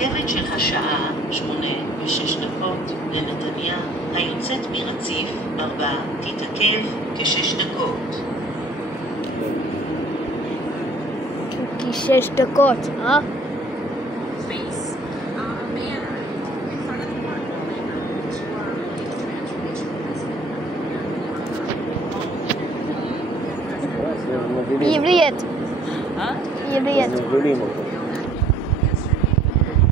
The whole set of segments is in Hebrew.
הרכבת של השעה 8:06 לנתניה, היוצאת מרציף 4, תתעכב כ6 דקות. כ6 דקות, בעברית. בעברית.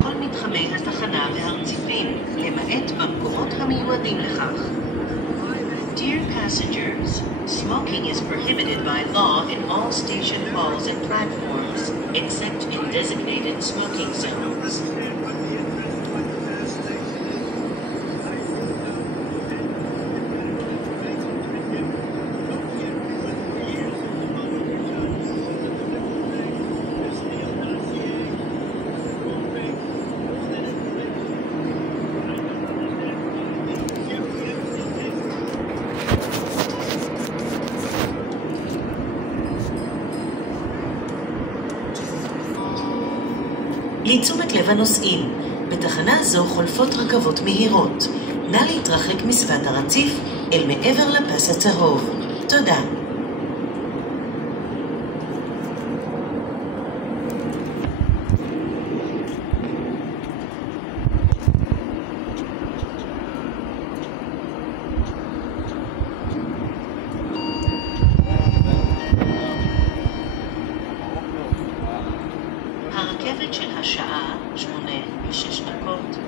כל מתחמי התחנה והרציפים, למעט במקומות המיועדים לכך. Dear passengers, smoking is prohibited by law in all station halls and platforms, except in designated smoking zones. לתשומת לב הנוסעים, בתחנה זו חולפות רכבות מהירות. נא להתרחק מסביבת הרציף אל מעבר לפס הצהוב. תודה. הרכבת של השעה 8:06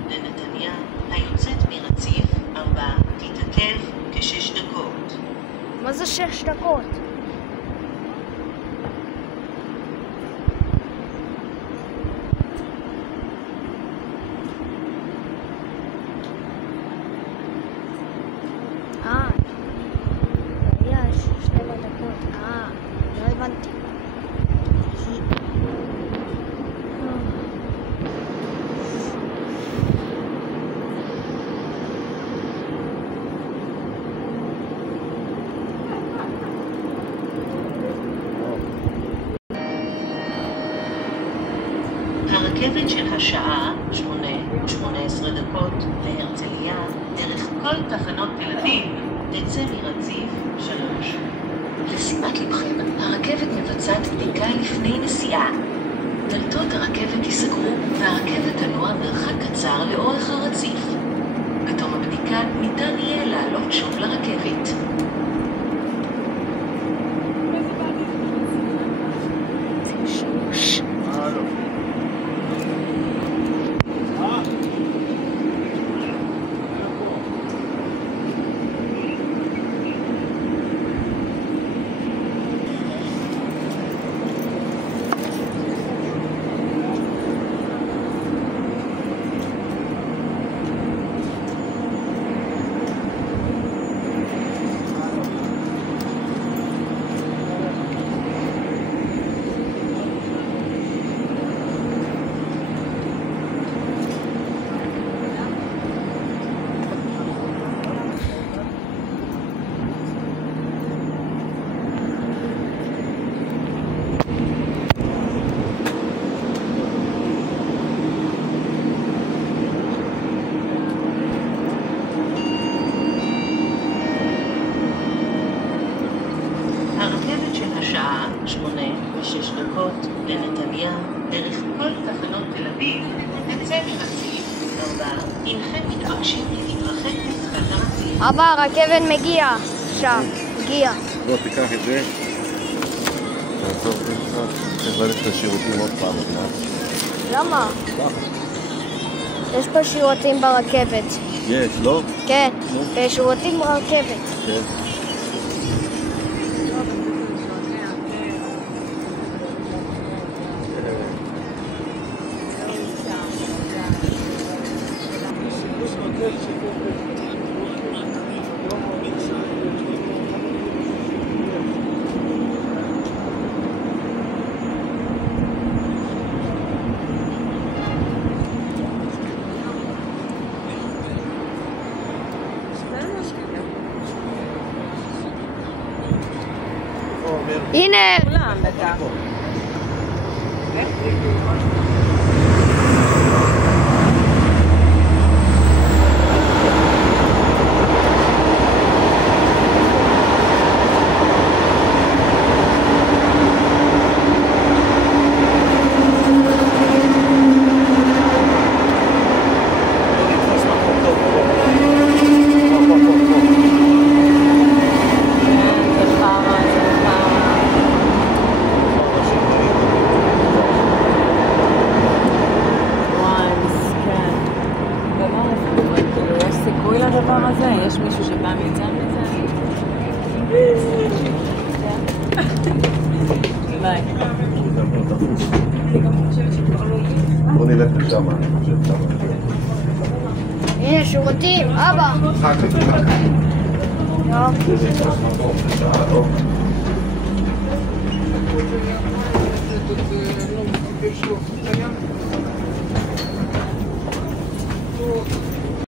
לנתניה, היוצאת מרציף 4, תתעכב כ6 דקות. מה זה 6 דקות? היה 7 דקות. לא הבנתי. הרכבת של השעה 8:18 להרצליה, דרך כל תחנות תל אביב, תצא מרציף 3. לשימת לבכם, הרכבת מבצעת בדיקה לפני נסיעה. דלתות הרכבת ייסגרו והרכבת תנוע מרחק קצר לאורך הרציף. בתום הבדיקה ניתן יהיה לעלות שוב לרכבת. השעה 8:06 לנתניה, דרך כל תחנות תל אביב, תצא מרציף 4. הנכם מתבקשים להתרחק מסביבת הרציף. אבא, הרכבת מגיע. עכשיו, מגיע. בוא, תיקח את זה. תעזוב את זה. צריך ללכת לשירותים עוד פעם. למה? יש פה שירותים ברכבת. יש, לא? כן, בשירותים ברכבת. כן. הנה! כולם, דקה. כמה, אני חושב כמה. הנה שירותים, אבא. חג. יש מקום לשעה, לא?